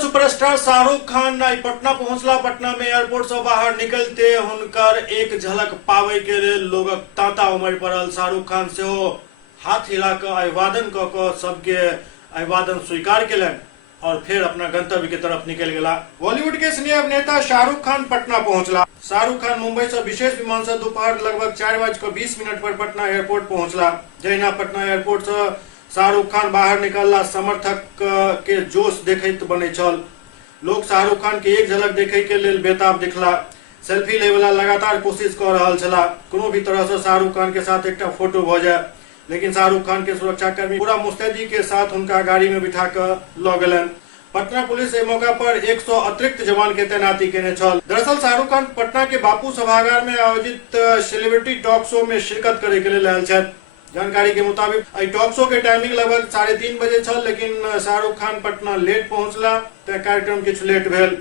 Superstar Shahrukh Khan Patna पहुंचला। पटना में airport से बाहर निकलते हुनकर एक झलक पावे के लेल लोगक तांता उमड़ पड़ल। शाहरुख खान से हाथ हिला कर अभिवादन क सबके अभिवादन स्वीकार केलन और फिर अपना गंतव्य की तरफ निकल गया। बॉलीवुड के सिने अभिनेता शाहरुख खान पटना पहुंचला। शाहरुख खान मुंबई से विशेष विमान से दोपहर लगभग 4:20 पर पटना एयरपोर्ट पहुंचला। जहिना पटना एयरपोर्ट से शाहरुख खान बाहर निकलला, समर्थक के जोश देखैत बने छल। लोग शाहरुख खान के एक झलक देखे के लेल बेताब दिखला। सेल्फी ले वाला लगातार कोशिश कर रहा छला, कोनो भी तरह से शाहरुख खान के साथ एक फोटो भ जाए, लेकिन शाहरुख खान के सुरक्षाकर्मी पूरा मुस्तैदी के साथ उनका गाड़ी में बिठा कर ल गेलन। पटना पुलिस इस मौका पर 100 अतिरिक्त जवान के तैनाती केने छल। दरअसल शाहरुख खान पटना के बापू सभागार में आयोजित सेलिब्रिटी टॉक शो में शिरकत करे के लेल आयल छथि। जानकारी के मुताबिक टॉक शो के टाइमिंग लगभग 3:30 बजे छल, लेकिन शाहरुख खान पटना लेट पहुंचला, कार्यक्रम किछु लेट भेल।